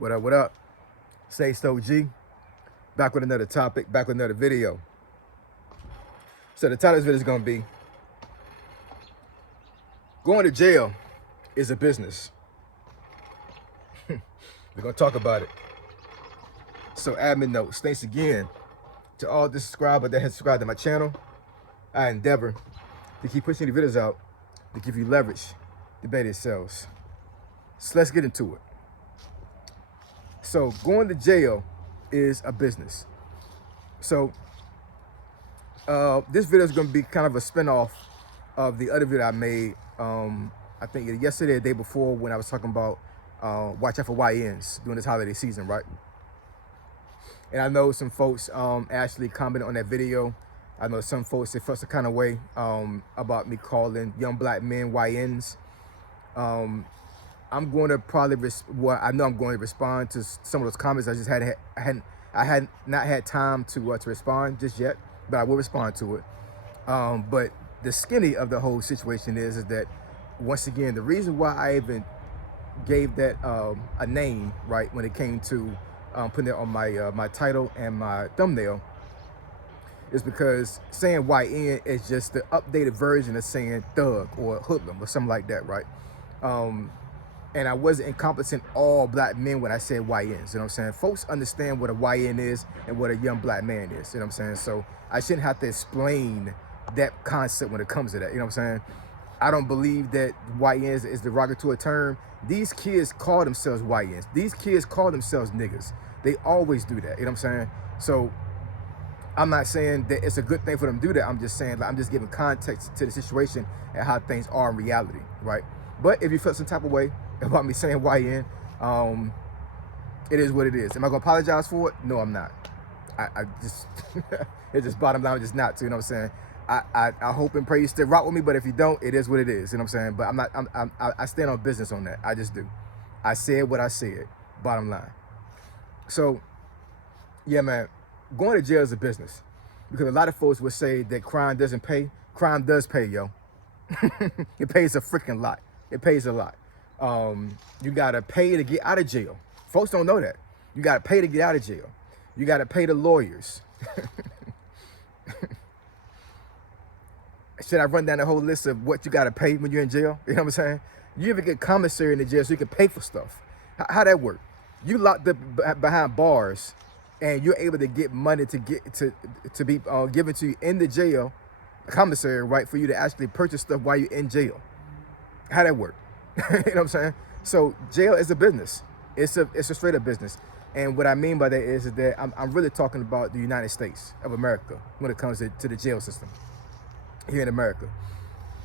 What up, what up? Say Stoke G, back with another topic, back with another video. So the title of this video is gonna be, going to jail is a business. We're gonna talk about it. So admin notes, thanks again to all the subscribers that have subscribed to my channel. I endeavor to keep pushing the videos out to give you leverage to better yourselves. So let's get into it. So going to jail is a business. So this video is going to be kind of a spinoff of the other video I made. I think yesterday, the day before, when I was talking about watch out for YNs during this holiday season, right? And I know some folks actually commented on that video. I know some folks, they felt some kind of way about me calling young black men YNs. I'm going to probably, I know I'm going to respond to some of those comments. I just had not had time to respond just yet, but I will respond to it. But the skinny of the whole situation is that, once again, the reason why I even gave that a name, right, when it came to putting it on my my title and my thumbnail, is because saying YN is just the updated version of saying thug or hoodlum or something like that, right? And I wasn't encompassing all black men when I said YNs, you know what I'm saying? Folks understand what a YN is and what a young black man is, you know what I'm saying? So I shouldn't have to explain that concept when it comes to that, you know what I'm saying? I don't believe that YNs is derogatory term. These kids call themselves YNs. These kids call themselves niggas. They always do that, you know what I'm saying? So I'm not saying that it's a good thing for them to do that. I'm just saying, like, I'm just giving context to the situation and how things are in reality, right? But if you feel some type of way about me saying YN, it is what it is. Am I gonna apologize for it? No, I'm not. I just, it's just bottom line, just not to, you know what I'm saying? I hope and pray you still rock with me, but if you don't, it is what it is, you know what I'm saying? But I stand on business on that. I just do. I said what I said, bottom line. So, yeah, man, going to jail is a business, because a lot of folks would say that crime doesn't pay. Crime does pay, yo. It pays a freaking lot. It pays a lot. You gotta pay to get out of jail. Folks don't know that. You gotta pay to get out of jail. You gotta pay the lawyers. Should I run down the whole list of what you gotta pay when you're in jail? You know what I'm saying? You ever get commissary in the jail so you can pay for stuff? How that work? You locked up behind bars, and you're able to get money to be given to you in the jail, commissary, right, for you to actually purchase stuff while you're in jail. How that work? You know what I'm saying? So jail is a business. It's a straight up business. And what I mean by that is that I'm really talking about the United States of America when it comes to the jail system here in America.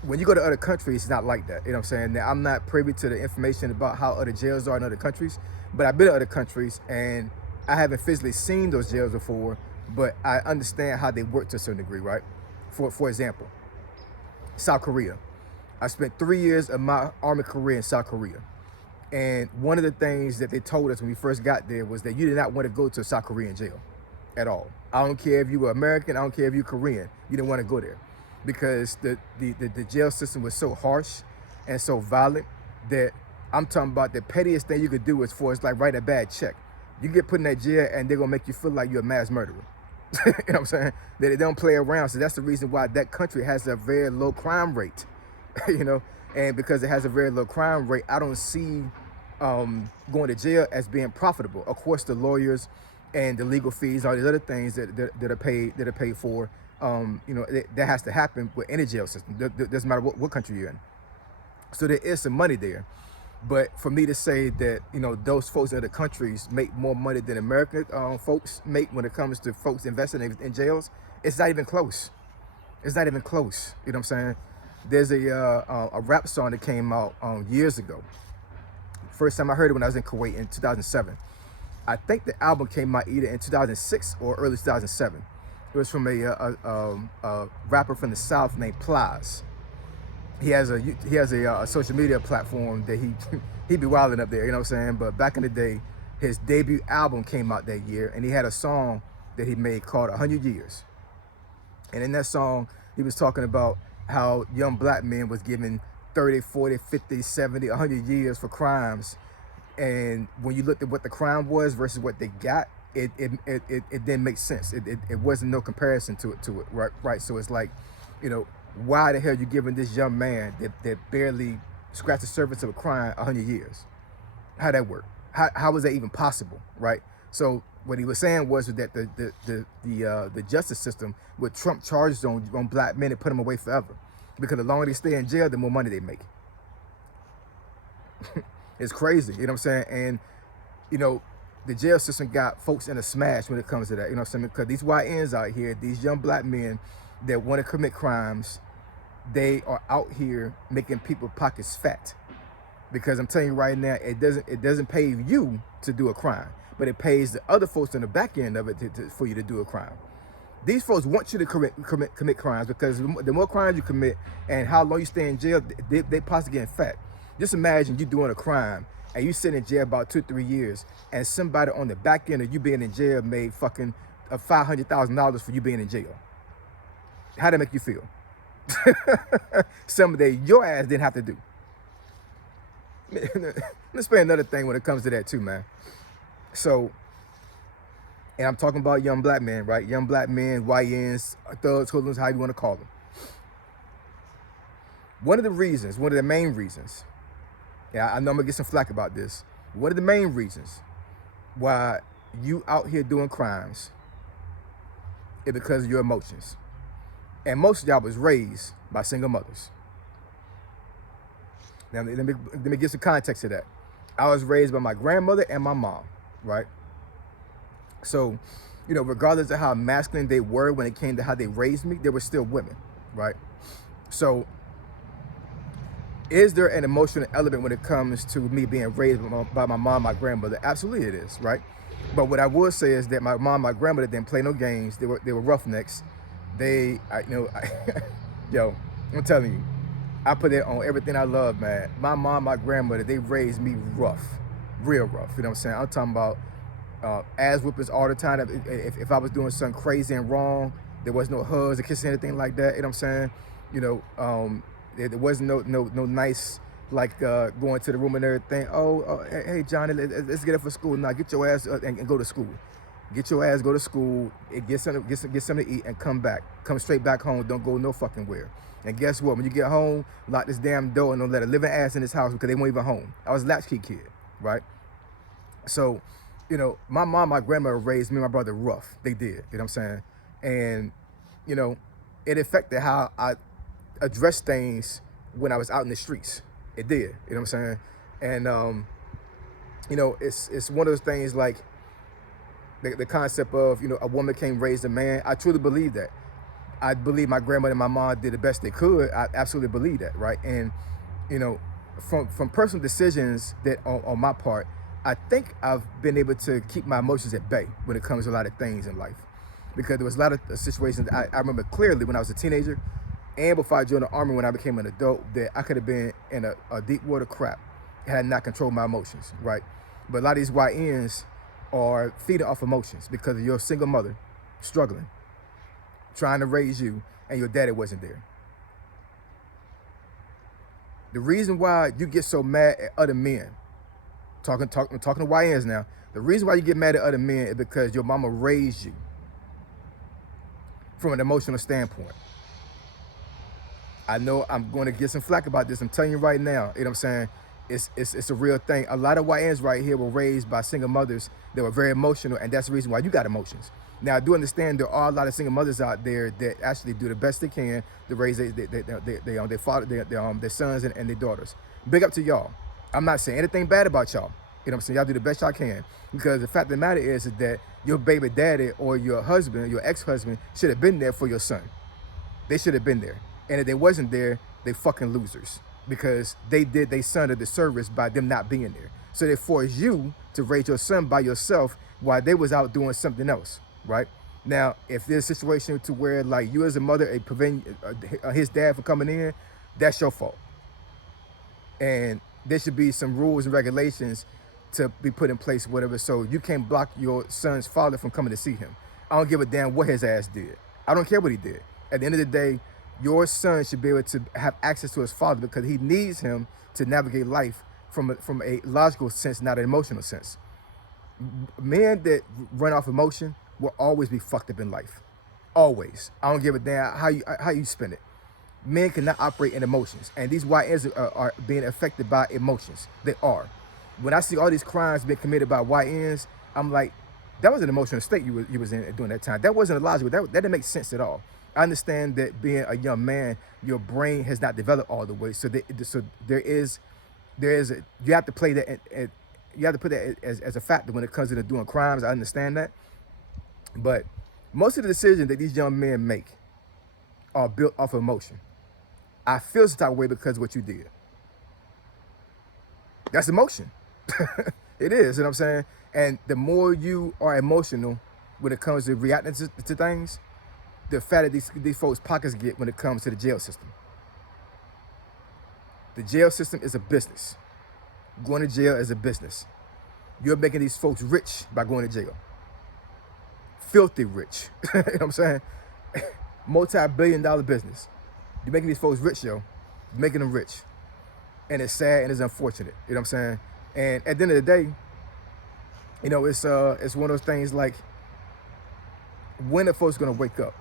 When you go to other countries, it's not like that. You know what I'm saying? Now, I'm not privy to the information about how other jails are in other countries, but I've been to other countries and I haven't physically seen those jails before, but I understand how they work to a certain degree, right? For example, South Korea. I spent 3 years of my army career in South Korea. And one of the things that they told us when we first got there was that you did not want to go to a South Korean jail at all. I don't care if you were American, I don't care if you're Korean, you didn't want to go there, because the jail system was so harsh and so violent that I'm talking about the pettiest thing you could do is like write a bad check. You get put in that jail and they're gonna make you feel like you're a mass murderer. You know what I'm saying? They don't play around. So that's the reason why that country has a very low crime rate. You know, and because it has a very low crime rate, I don't see going to jail as being profitable. Of course, the lawyers and the legal fees, all these other things that are paid for, you know, that has to happen with any jail system. Doesn't matter what country you're in. So there is some money there. But for me to say that, you know, those folks in other countries make more money than American folks make when it comes to folks investing in jails, it's not even close. It's not even close. You know what I'm saying? There's a rap song that came out years ago. First time I heard it when I was in Kuwait in 2007. I think the album came out either in 2006 or early 2007. It was from a rapper from the South named Plies. He has a social media platform that he be wilding up there, you know what I'm saying? But back in the day, his debut album came out that year, and he had a song that he made called 100 Years. And in that song, he was talking about how young black men was given 30, 40, 50, 70, 100 years for crimes And when you looked at what the crime was versus what they got, it didn't make sense. It wasn't no comparison to it, right. So it's like, you know, why the hell you giving this young man that barely scratched the surface of a crime 100 years? How that work? How was that even possible, right? So what he was saying was that the justice system would trump charges on black men and put them away forever, because the longer they stay in jail, the more money they make. It's crazy, you know what I'm saying? And you know, the jail system got folks in a smash when it comes to that, you know what I'm saying? Because these YNs out here, these young black men that want to commit crimes, they are out here making people pockets fat. Because I'm telling you right now, it doesn't pay you to do a crime, but it pays the other folks on the back end of it for you to do a crime. These folks want you to commit crimes, because the more crimes you commit and how long you stay in jail, they possibly getting fat. Just imagine you doing a crime and you sitting in jail about 2-3 years, and somebody on the back end of you being in jail made fucking $500,000 for you being in jail. How that make you feel? Something that your ass didn't have to do. Let's play another thing when it comes to that too, man. So, and I'm talking about young black men, right? Young black men, YNs, thugs, hoodlums, how you want to call them. One of the main reasons, yeah, I know I'm gonna get some flack about this. One of the main reasons why you out here doing crimes is because of your emotions. And most of y'all was raised by single mothers. Now, let me give some context to that. I was raised by my grandmother and my mom, right? So, you know, regardless of how masculine they were when it came to how they raised me, they were still women, right? So, is there an emotional element when it comes to me being raised by my mom, my grandmother? Absolutely it is, right? But what I would say is that my mom, my grandmother didn't play no games. They were roughnecks. Yo, I'm telling you, I put it on everything I love, man. My mom, my grandmother, they raised me rough, real rough. You know what I'm saying? I'm talking about ass whoopers all the time. If I was doing something crazy and wrong, there was no hugs or kissing, anything like that. You know what I'm saying? You know, there wasn't no nice, like going to the room and everything. Hey Johnny, let's get up for school. Now get your ass and go to school. Get your ass, go to school, get something to eat, and come back. Come straight back home. Don't go no fucking where. And guess what? When you get home, lock this damn door and don't let a living ass in this house, because they weren't even home. I was a latchkey kid, right? So, you know, my mom, my grandmother raised me and my brother rough. They did, you know what I'm saying? And, you know, it affected how I addressed things when I was out in the streets. It did, you know what I'm saying? And, you know, it's one of those things like, the concept of, you know, a woman can't raise a man. I truly believe that. I believe my grandmother and my mom did the best they could. I absolutely believe that, right? And, you know, from personal decisions that on my part, I think I've been able to keep my emotions at bay when it comes to a lot of things in life. Because there was a lot of situations I remember clearly when I was a teenager and before I joined the Army when I became an adult, that I could have been in a deep water crap had I not controlled my emotions, right? But a lot of these YNs are feeding off emotions because of your single mother struggling, trying to raise you, and your daddy wasn't there. The reason why you get so mad at other men, talking to YNs now, the reason why you get mad at other men is because your mama raised you from an emotional standpoint. I know I'm going to get some flack about this. I'm telling you right now, you know what I'm saying? It's a real thing. A lot of YNs right here were raised by single mothers that were very emotional, and that's the reason why you got emotions. Now, I do understand there are a lot of single mothers out there that actually do the best they can to raise their sons and their daughters. Big up to y'all. I'm not saying anything bad about y'all. You know what I'm saying? Y'all do the best y'all can. Because the fact of the matter is that your baby daddy or your husband, your ex-husband, should have been there for your son. They should have been there. And if they wasn't there, they fucking losers. Because they did their son a disservice by them not being there. So they forced you to raise your son by yourself while they was out doing something else, right? Now, if there's a situation to where like you as a mother prevent his dad from coming in, that's your fault. And there should be some rules and regulations to be put in place, whatever, so you can't block your son's father from coming to see him. I don't give a damn what his ass did. I don't care what he did. At the end of the day, your son should be able to have access to his father because he needs him to navigate life from a logical sense, not an emotional sense. Men that run off emotion will always be fucked up in life. Always. I don't give a damn how you spend it. Men cannot operate in emotions, and these YNs are being affected by emotions. They are. When I see all these crimes being committed by YNs, I'm like, that was an emotional state you was in during that time. That wasn't logical. That didn't make sense at all. I understand that being a young man, your brain has not developed all the way. So there is you have to play that. You have to put that as a factor when it comes to doing crimes. I understand that, but most of the decisions that these young men make are built off of emotion. I feel some type of way because of what you did. That's emotion. It is, you know what I'm saying? And the more you are emotional when it comes to reacting to things, the fatter these folks' pockets get when it comes to the jail system. The jail system is a business. Going to jail is a business. You're making these folks rich by going to jail. Filthy rich. You know what I'm saying? Multi-billion-dollar business. You're making these folks rich, yo. You're making them rich. And it's sad and it's unfortunate. You know what I'm saying? And at the end of the day, you know, it's one of those things like, when are folks gonna wake up?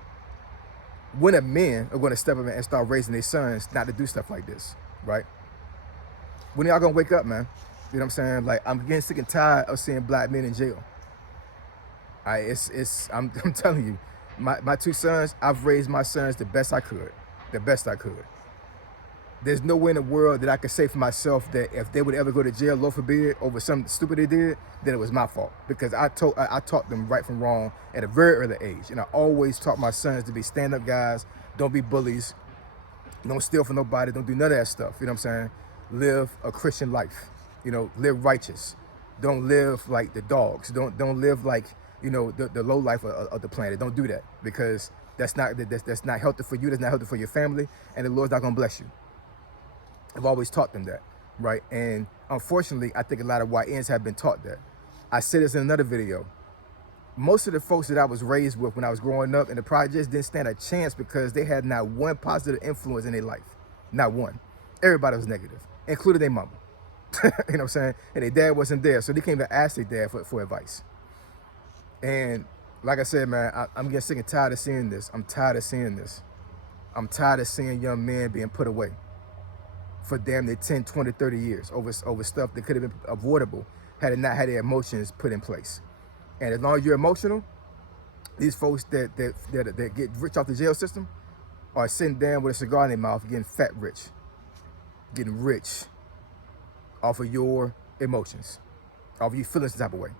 When are men are gonna step up and start raising their sons not to do stuff like this, right? When are y'all gonna wake up, man? You know what I'm saying? Like, I'm getting sick and tired of seeing black men in jail. I'm telling you, my two sons, I've raised my sons the best I could. The best I could. There's no way in the world that I could say for myself that if they would ever go to jail, Lord forbid, over something stupid they did, then it was my fault. Because I taught them right from wrong at a very early age. And I always taught my sons to be stand-up guys, don't be bullies, don't steal from nobody, don't do none of that stuff. You know what I'm saying? Live a Christian life. You know, live righteous. Don't live like the dogs. Don't live like, you know, the low life of the planet. Don't do that, because that's not healthy for you. That's not healthy for your family, and the Lord's not gonna bless you. I've always taught them that, right? And unfortunately, I think a lot of YNs have been taught that. I said this in another video. Most of the folks that I was raised with when I was growing up in the projects didn't stand a chance because they had not one positive influence in their life. Not one. Everybody was negative, including their mama. You know what I'm saying? And their dad wasn't there, so they came to ask their dad for advice. And like I said, man, I'm getting sick and tired of seeing this. I'm tired of seeing this. I'm tired of seeing young men being put away for damn near 10, 20, 30 years over stuff that could have been avoidable had it not had their emotions put in place. And as long as you're emotional, these folks that get rich off the jail system are sitting down with a cigar in their mouth, getting fat rich, getting rich off of your emotions, off of you feeling some type of way.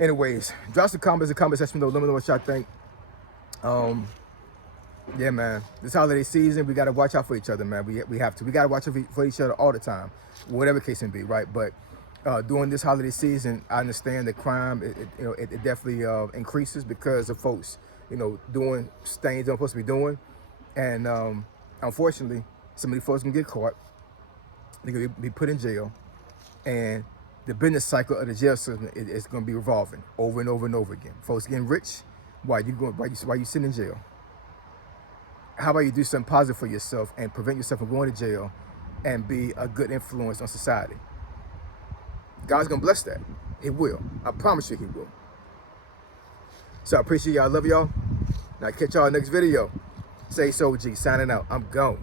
Anyways, drop some comments in the comment section below. Let me know what y'all think. Yeah, man, this holiday season, we got to watch out for each other, man. We have to. We got to watch out for each other all the time, whatever case may be, right? But during this holiday season, I understand that crime, it definitely increases because of folks, you know, doing things they're supposed to be doing. And unfortunately, some of these folks can get caught. They're going to be put in jail. And the business cycle of the jail system is going to be revolving over and over and over again. Folks getting rich while you sitting in jail. How about you do something positive for yourself and prevent yourself from going to jail and be a good influence on society? God's gonna bless that. He will. I promise you he will. So I appreciate y'all. I love y'all. Now catch y'all next video. Say so, G. Signing out. I'm gone.